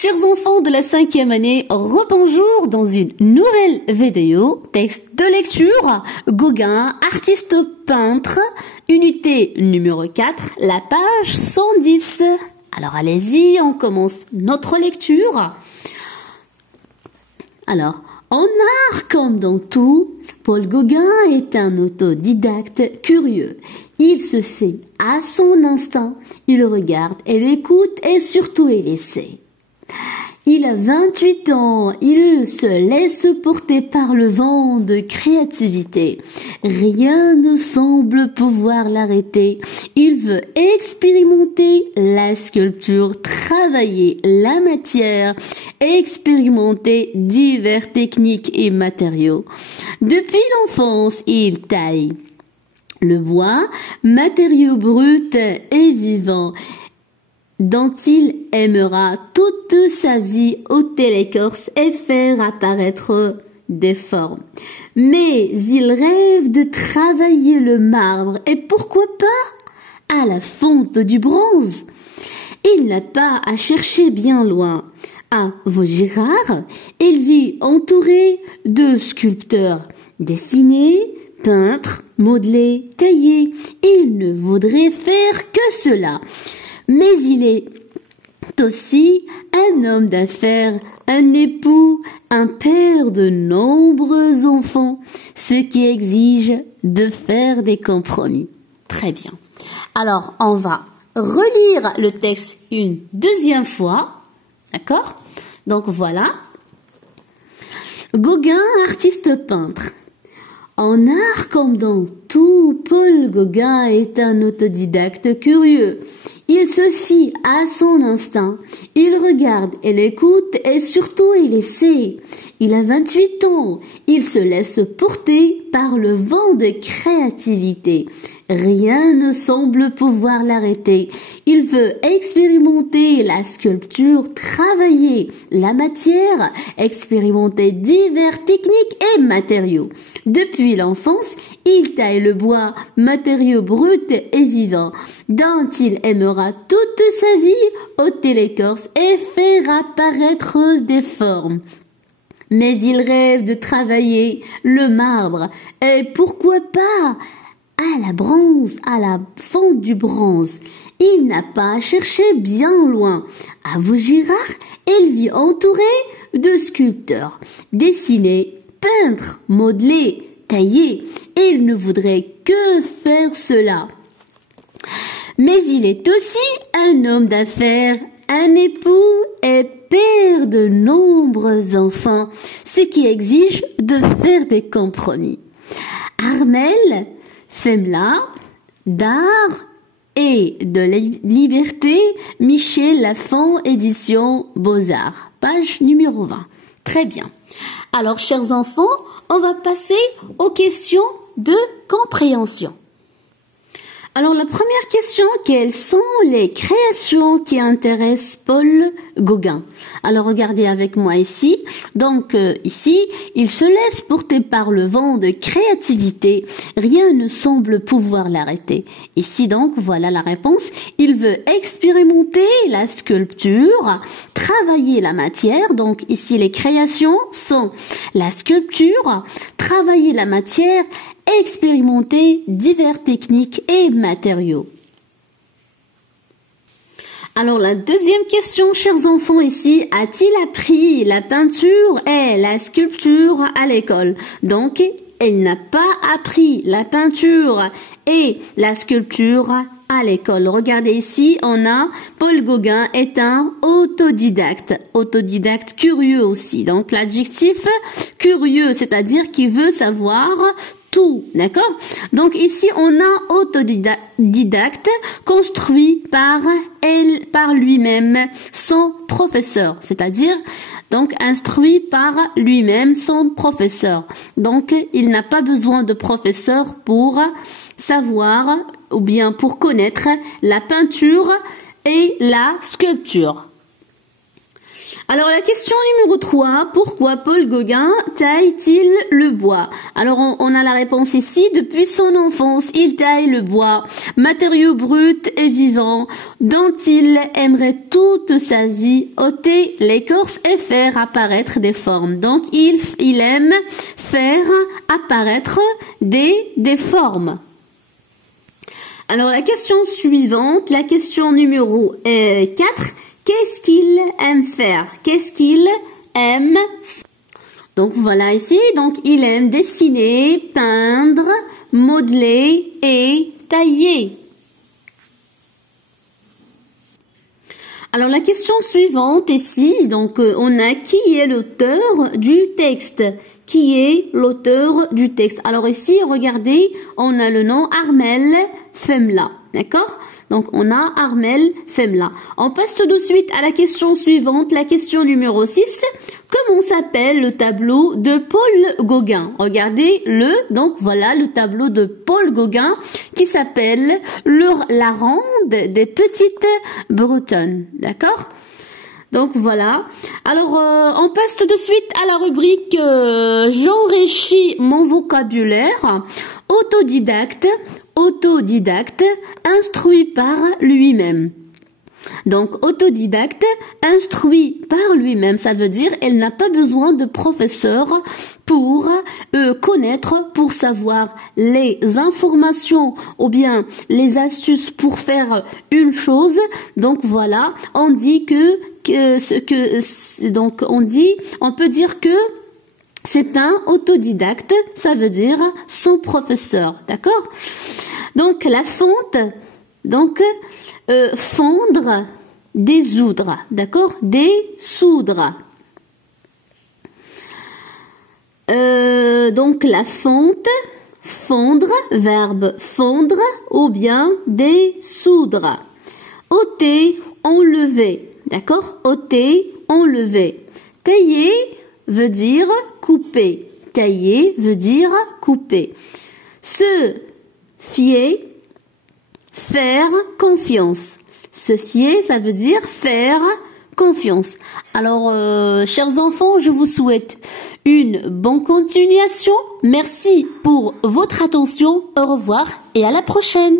Chers enfants de la 5e année, rebonjour dans une nouvelle vidéo, texte de lecture, Gauguin, artiste peintre, unité numéro 4, la page 110. Alors allez-y, on commence notre lecture. Alors, en art comme dans tout, Paul Gauguin est un autodidacte curieux. Il se fait à son instinct, il regarde, il écoute et surtout il essaie. Il a 28 ans, il se laisse porter par le vent de créativité. Rien ne semble pouvoir l'arrêter. Il veut expérimenter la sculpture, travailler la matière, expérimenter divers techniques et matériaux. Depuis l'enfance, il taille le bois, matériau brut et vivant, dont il aimera toute sa vie ôter l'écorce et faire apparaître des formes. Mais il rêve de travailler le marbre et pourquoi pas à la fonte du bronze. Il n'a pas à chercher bien loin. À Vaugirard, il vit entouré de sculpteurs, dessinés, peintres, modelés, taillés. Il ne voudrait faire que cela. Mais il est aussi un homme d'affaires, un époux, un père de nombreux enfants, ce qui exige de faire des compromis. Très bien. Alors, on va relire le texte une deuxième fois. D'accord? Donc voilà. Gauguin, artiste peintre. En art comme dans tout, Paul Gauguin est un autodidacte curieux. Il se fie à son instinct, il regarde, il écoute et surtout il essaie. Il a 28 ans, il se laisse porter par le vent de créativité. Rien ne semble pouvoir l'arrêter. Il veut expérimenter la sculpture, travailler la matière, expérimenter divers techniques et matériaux. Depuis l'enfance, il taille le bois, matériau brut et vivant, dont il aimera toute sa vie ôter l'écorce et faire apparaître des formes. Mais il rêve de travailler le marbre et pourquoi pas à la bronze, à la fonte du bronze. Il n'a pas à chercher bien loin. À Vaugirard, il vit entouré de sculpteurs, dessinés, peintres, modelés, taillés. Il ne voudrait que faire cela. Mais il est aussi un homme d'affaires, un époux et père de nombreux enfants, ce qui exige de faire des compromis. Armel, Femla, d'art et de liberté, Michel Lafon, édition Beaux-Arts, page numéro 20. Très bien. Alors, chers enfants, on va passer aux questions de compréhension. Alors, la première question, quelles sont les créations qui intéressent Paul Gauguin? Alors, regardez avec moi ici. Donc, ici, il se laisse porter par le vent de créativité. Rien ne semble pouvoir l'arrêter. Ici, donc, voilà la réponse. Il veut expérimenter la sculpture, travailler la matière. Donc, ici, les créations sont la sculpture, travailler la matière, expérimenter divers techniques et matériaux. Alors la deuxième question, chers enfants, ici, a-t-il appris la peinture et la sculpture à l'école? Donc, il n'a pas appris la peinture et la sculpture à l'école. Regardez ici, on a Paul Gauguin est un autodidacte. Autodidacte curieux aussi. Donc l'adjectif curieux, c'est-à-dire qui veut savoir tout, d'accord? Donc ici, on a autodidacte construit par lui-même, son professeur, c'est-à-dire donc instruit par lui-même, son professeur. Donc il n'a pas besoin de professeur pour savoir ou bien pour connaître la peinture et la sculpture. Alors la question numéro 3, pourquoi Paul Gauguin taille-t-il le bois? Alors on a la réponse ici, depuis son enfance il taille le bois, matériau brut et vivant, dont il aimerait toute sa vie ôter l'écorce et faire apparaître des formes. Donc il aime faire apparaître des formes. Alors la question suivante, la question numéro 4, qu'est-ce qu'il aime faire? Qu'est-ce qu'il aime faire? Donc voilà ici, donc il aime dessiner, peindre, modeler et tailler. Alors la question suivante ici, donc on a qui est l'auteur du texte? Qui est l'auteur du texte? Alors ici, regardez, on a le nom Armel Femla, d'accord? Donc on a Armel Femla. On passe tout de suite à la question suivante, la question numéro 6. Comment s'appelle le tableau de Paul Gauguin? Regardez donc voilà le tableau de Paul Gauguin qui s'appelle La Ronde des Petites Bretonnes, d'accord? Donc voilà. Alors on passe tout de suite à la rubrique j'enrichis mon vocabulaire. Autodidacte, instruit par lui-même. Donc autodidacte, instruit par lui-même, ça veut dire elle n'a pas besoin de professeur pour connaître, pour savoir les informations ou bien les astuces pour faire une chose. Donc voilà, on dit on peut dire que c'est un autodidacte, ça veut dire son professeur, d'accord? Donc la fonte, donc fondre, désoudre, d'accord? Dessoudre. Donc la fonte, fondre, verbe fondre ou bien dessoudre. Ôter, enlever, d'accord? Ôter, enlever. Tailler veut dire couper. Tailler veut dire couper. Se fier, faire confiance. Se fier, ça veut dire faire confiance. Alors, chers enfants, je vous souhaite une bonne continuation. Merci pour votre attention. Au revoir et à la prochaine.